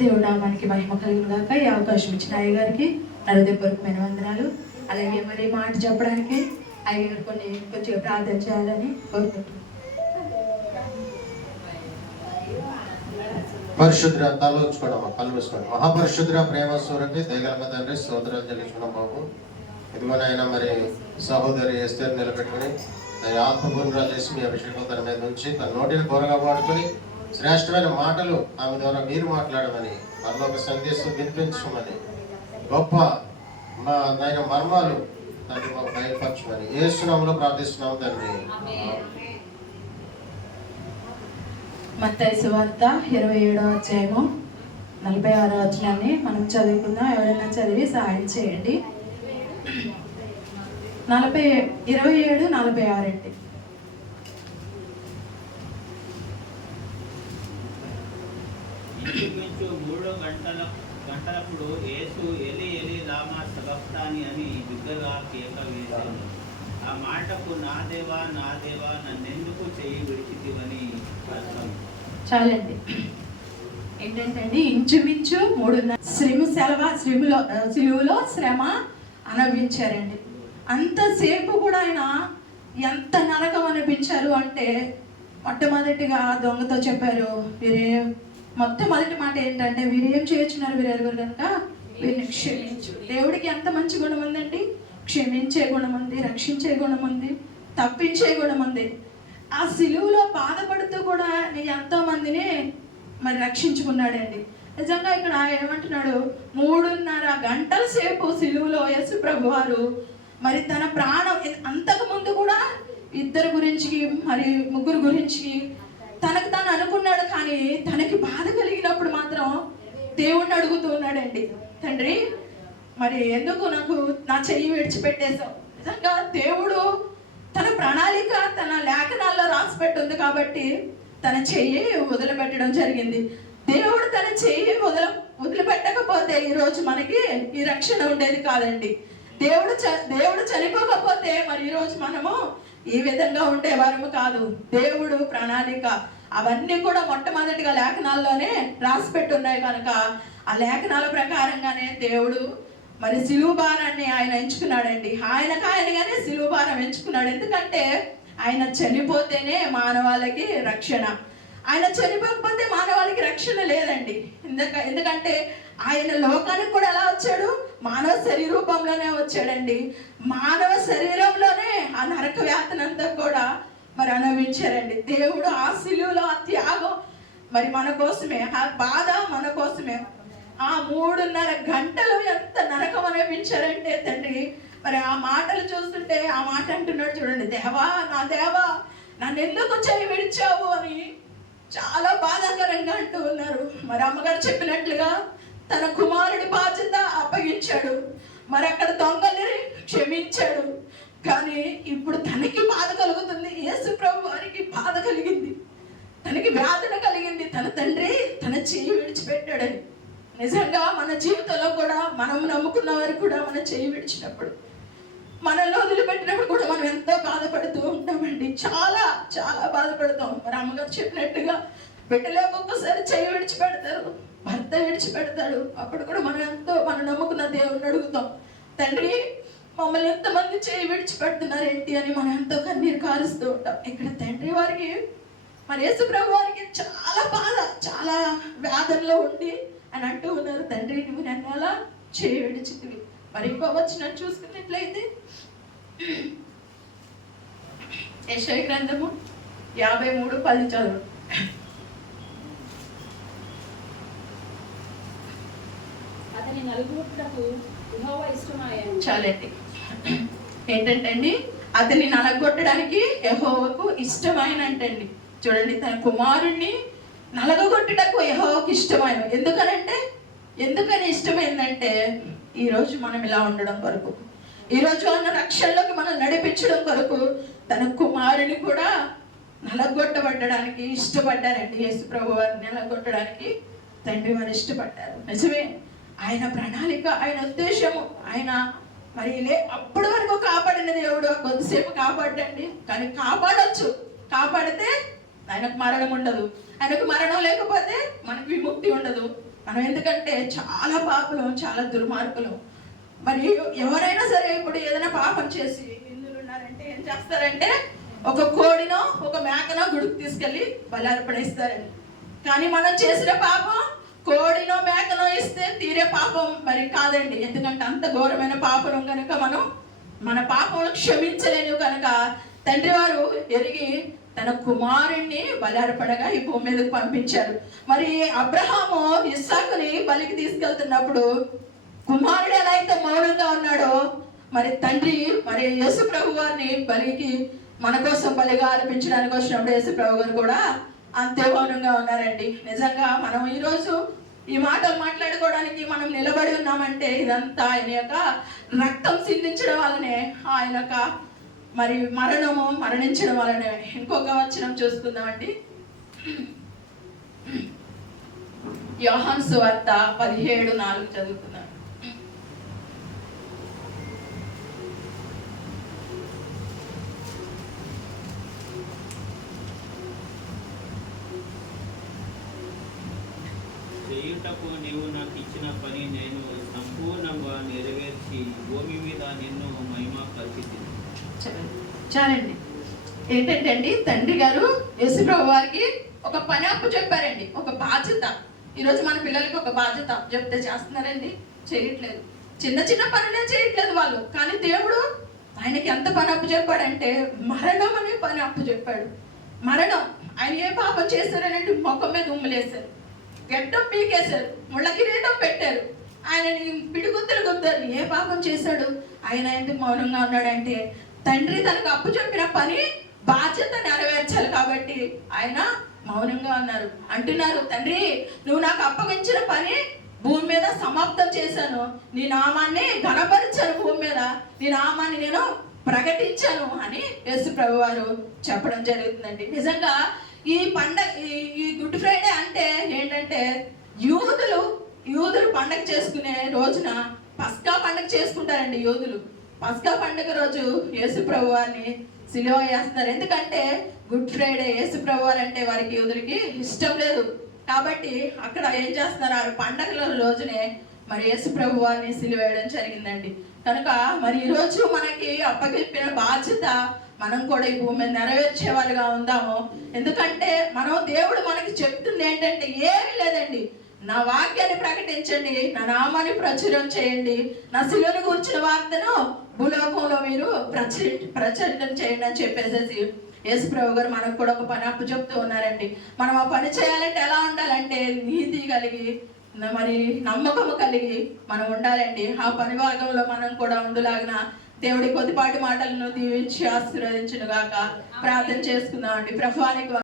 దేవుడు నామానికి మహిమ కలుగును గాక. ఈ అవకాశం ఇచ్చిన అయ్యగారికి నలుదెబ్బరకమైన వందనాలు. అలాగే మరి మాట చెప్పడానికి అయ్యగారు కొంచెం ప్రార్థన చేయాలని కోరుకుంటున్నాను. పరిశుద్ర తలొచ్చుకోవడం కళ్ళు వేసుకోండి. మహాపరిశుద్ర ప్రేమ సూరకి దయగల తండ్రి స్తోత్రాలు చెల్లించుకున్నాం బాబు. ఇదిగోనైనా మరి సహోదరి ఎస్తేరు నిలబెట్టుకుని ఆత్మపూర్ణాలు చేసి మీ అభిషేకం తన మీద నుంచి తన నోటిని కూరగా వాడుకొని శ్రేష్టమైన మాటలు ఆమె ద్వారా మీరు మాట్లాడమని మరొక సందేశం వినిపించమని గొప్ప నాయన మర్మాలు దాన్ని మాకు బయలుపరచమని యేసునామములో ప్రార్థిస్తున్నాము తండ్రి. మత్తయి సువార్త 27వ అధ్యాయము 46వ వచనాన్ని మనం చదువుకుందాం. ఎవరైనా చదివి సహాయం చేయండి. 27, 46 అండి. ఇంచుమించు 3 గంటలప్పుడు యేసు ఎలి ఎలి లామా సబక్తాని అని బిగ్గరగా కేక వేశాడు. ఆ మాటకు నా దేవా నన్నెందుకు చెయ్యి విడిచితివని అర్థం. చాలండి. ఏంటంటే ఇంచుమించు 3 సిలువలో శ్రమ అనుభవించారండి. అంతసేపు కూడా ఆయన ఎంత నరకం అనిపించారు అంటే మొట్టమొదటిగా దొంగతో చెప్పారు, మొట్టమొదటి మాట ఏంటంటే వీరు ఏం చేయించున్నారు వీరెవరు కనుక వీరిని క్షమించు. దేవుడికి ఎంత మంచి గుణం ఉందండి. క్షమించే గుణం ఉంది, రక్షించే గుణం ఉంది, తప్పించే గుణం ఉంది. ఆ సిలువలో బాధపడుతూ కూడా ఎంతో మందిని మరి రక్షించుకున్నాడండి. నిజంగా ఇక్కడ ఏమంటున్నాడు, 3.5 గంటల సేపు సిలువలో యేసు ప్రభు వారు మరి తన ప్రాణం, అంతకు ముందు కూడా 2 గురించి మరి 3 గురించి తనకు తాను అనుకున్నాడు. కానీ తనకి బాధ కలిగినప్పుడు మాత్రం దేవుణ్ణి అడుగుతూ ఉన్నాడండి, తండ్రి మరి ఎందుకు నాకు నా చెయ్యి విడిచిపెట్టేశావు. నిజంగా దేవుడు తన ప్రణాళిక తన లేఖనాల్లో రాసి పెట్టుంది కాబట్టి తన చెయ్యి వదిలిపెట్టడం జరిగింది. దేవుడు తన చెయ్యి వదిలిపెట్టకపోతే ఈరోజు మనకి ఈ రక్షణ ఉండేది కాదండి. దేవుడు చనిపోకపోతే మరి ఈరోజు మనము ఈ విధంగా ఉండేవారము కాదు. దేవుడు ప్రణాళిక అవన్నీ కూడా మొట్టమొదటిగా లేఖనాల్లోనే రాసి పెట్టున్నాయి కనుక ఆ లేఖనాల ప్రకారంగానే దేవుడు మరి సిలువ భారాన్ని ఆయన ఎంచుకున్నాడండి. ఆయనగానే సిలువ భారం ఎంచుకున్నాడు. ఎందుకంటే ఆయన చనిపోతేనే మానవాళికి రక్షణ. ఆయన చనిపోకపోతే మానవాళికి రక్షణ లేదండి. ఎందుకంటే ఆయన లోకానికి కూడా ఎలా వచ్చాడు, మానవ శరీర రూపంలోనే వచ్చాడండి. మానవ శరీరంలోనే ఆ నరక వ్యాధనంతా కూడా మరి అనుభవించారండి. దేవుడు ఆ సిలువలో ఆ త్యాగం మరి మన కోసమే, ఆ బాధ మన కోసమే. ఆ 3.5 గంటలు ఎంత నరకం అనుభవించారంటే తండ్రి, మరి ఆ మాటలు చూస్తుంటే ఆ మాట అంటున్నాడు చూడండి, దేవా నన్ను ఎందుకు చెయ్యి విడిచావు అని చాలా బాధాకరంగా అంటూ ఉన్నారు. మరి అమ్మగారు చెప్పినట్లుగా తన కుమారుడి బాధ్యత అప్పగించాడు. మరి అక్కడ దొంగల్ని క్షమించాడు. కానీ ఇప్పుడు తనకి బాధ కలుగుతుంది. యేసు ప్రభు వారికి బాధ కలిగింది, తనకి వేదన కలిగింది. తన తండ్రి తన చెయ్యి విడిచిపెట్టాడని. నిజంగా మన జీవితంలో కూడా మనం నమ్ముకున్న వారు కూడా మన చెయ్యి విడిచినప్పుడు, మనల్ని వదిలిపెట్టినప్పుడు కూడా మనం ఎంతో బాధపడుతూ ఉంటామండి. చాలా చాలా బాధపడతాం. మరి అమ్మగారు చెప్పినట్టుగా బిడ్డలే ఒక్కొక్కసారి చెయ్యి విడిచిపెడతారు, భర్త విడిచిపెడతాడు. అప్పుడు కూడా మనం నమ్ముకున్న దేవుడిని అడుగుతాం, తండ్రి మమ్మల్ని ఎంతమంది చెయ్యి విడిచిపెడుతున్నారు ఏంటి అని మనం ఎంతో కన్నీరు కారుస్తూ ఉంటాం. ఇక్కడ తండ్రి వారికి మరి యేసు ప్రభు వారికి చాలా బాధ, చాలా వేదనలో ఉండి అని అంటూ ఉన్నారు, తండ్రి నువ్వు నన్ను అలా చెయ్యి విడిచితివి. మరి ఇంకో వచ్చిన చూసుకున్నట్లయితే యెషయా గ్రంథము 53:10 చదువు. అతని నలుగురుటకు యెహోవా ఇష్టమాయెను. చాలండి. ఏంటంటే అండి, అతన్ని నలగొట్టడానికి యెహోవాకు ఇష్టమైన అంటండి. చూడండి, తన కుమారుణ్ణి నలగొట్టుటకు యెహోవాకు ఇష్టమైన. ఎందుకని ఇష్టమైందంటే ఈరోజు మనం ఇలా ఉండడం కొరకు, ఈరోజు అన్న రక్షణలోకి మనం నడిపించడం కొరకు తన కుమారుని కూడా నలగొట్టబడ్డానికి ఇష్టపడ్డారండి. యేసు ప్రభు వారిని నలగొట్టడానికి తండ్రి వారు ఇష్టపడ్డారు. నిజమే, ఆయన ప్రణాళిక, ఆయన ఉద్దేశము, ఆయన మరి అప్పటి వరకు కాపాడిన దేవుడు కొద్దిసేపు కాపాడండి. కానీ కాపాడితే ఆయనకు మరణం ఉండదు. ఆయనకు మరణం లేకపోతే మనకు విముక్తి ఉండదు. మనం ఎందుకంటే చాలా పాపులం, చాలా దుర్మార్గులం. మరి ఎవరైనా సరే ఇప్పుడు ఏదైనా పాపం చేసి హిందువులు ఉన్నారంటే ఏం చేస్తారంటే ఒక కోడినో ఒక మేకనో గుడికి తీసుకెళ్ళి బలి అర్పణిస్తారండి. కానీ మనం చేసిన పాపం కోడినో మేకనో ఇస్తే తీరే పాపం మరి కాదండి. ఎందుకంటే అంత ఘోరమైన పాపం కనుక మనం మన పాపములు క్షమించలేను కనుక తండ్రి వారు ఎరిగి తన కుమారుణ్ణి బలి అర్పణగా ఈ భూమి మీదకి పంపించారు. మరి అబ్రహాము ఇస్సాకుని బలికి తీసుకెళ్తున్నప్పుడు కుమారుడు ఎలా అయితే మౌనంగా ఉన్నాడో మరి తండ్రి మరి యేసు ప్రభు వారిని బలికి మన కోసం బలిగా అర్పించడానికి వచ్చినప్పుడు యేసు ప్రభు గారు కూడా అంతే మౌనంగా ఉన్నారండి. నిజంగా మనం ఈరోజు ఈ మాటలు మాట్లాడుకోవడానికి మనం నిలబడి ఉన్నామంటే ఇదంతా ఆయన యొక్క రక్తం సిందించడం వల్లనే, ఆయన యొక్క మరి మరణించడం వల్లనే. ఇంకొక వచనం చూసుకుందామండి. యోహాను సువార్త 17:4 చదువుకుందాం. చేయుటకు నీవు నాకు ఇచ్చిన పని నేను సంపూర్ణంగా నెరవేర్చి భూమి మీద నిన్ను మహిమపరిచితిని. చాలండి. ఏంటంటే అండి, తండ్రి గారు యేసుప్రభు వారికి ఒక పని అప్పు చెప్పారండి, ఒక బాధ్యత. ఈరోజు మన పిల్లలకి ఒక బాధ్యత చెప్తే చేస్తున్నారండి? చేయట్లేదు. చిన్న చిన్న పనులే చేయట్లేదు వాళ్ళు. కానీ దేవుడు ఆయనకి ఎంత పని అప్పు చెప్పాడంటే మరణం అనే పని అప్పు చెప్పాడు. మరణం. ఆయన ఏ పాపం చేశారనంటే మొఖం మీద ఉమ్ములేశారు, గడ్డం పీకేశారు, ముళ్ళ కిరీటం పెట్టారు, ఆయనని పిడిగుద్దలు గుద్దారు. ఏ పాపం చేశాడు? ఆయన ఎందుకు మౌనంగా ఉన్నాడంటే తండ్రి తనకు అప్పు చెప్పిన పని బాధ్యత నెరవేర్చాలి కాబట్టి ఆయన మౌనంగా ఉన్నారు. అంటున్నారు, తండ్రి నువ్వు నాకు అప్పగించిన పని భూమి మీద సమాప్తం చేశాను, నీ నామాన్ని ఘనపరిచాను, భూమి మీద నీ నామాన్ని నేను ప్రకటించాను అని యేసు ప్రభు వారు చెప్పడం జరుగుతుందండి. నిజంగా ఈ పండగ, ఈ గుడ్ ఫ్రైడే అంటే ఏంటంటే యూదులు పండగ చేసుకునే రోజున పస్కా పండగ చేసుకుంటారండి. యూదులు పస్కా పండుగ రోజు యేసు ప్రభు వారిని సిలువ వేస్తారు. ఎందుకంటే గుడ్ ఫ్రైడే యేసు ప్రభు వారు అంటే వారికి యూదులకి ఇష్టం లేదు. కాబట్టి అక్కడ ఏం చేస్తున్నారు, ఆ పండగల రోజునే మరి యేసు ప్రభు వారిని సిలువ వేయడం జరిగిందండి. కనుక మరి ఈరోజు మనకి అప్పగిప్పిన బాధ్యత మనం కూడా ఈ భూమి మీద నెరవేర్చే వాళ్ళుగా ఉందాము. ఎందుకంటే దేవుడు మనకి చెప్తుంది ఏంటంటే ఏమీ లేదండి, నా వాక్యాన్ని ప్రకటించండి, నా నామాన్ని ప్రచురం చేయండి, నా శిలువను కూర్చిన వార్తను భూలోకంలో మీరు ప్రచురం చేయండి అని చెప్పేసి యేసు ప్రభు గారు మనకు కూడా ఒక పని అప్పు చెప్తూ ఉన్నారండి. మనం ఆ పని చేయాలంటే ఎలా ఉండాలంటే నీతి కలిగి మరి నమ్మకము కలిగి మనం ఉండాలండి. ఆ పని భాగంలో మనం కూడా ఉండులాగిన దేవుడి కొద్దిపాటి మాటలను దీవించి ఆశీర్వదించును గాక. ప్రార్థన చేసుకుందామండి. ప్రభువానికి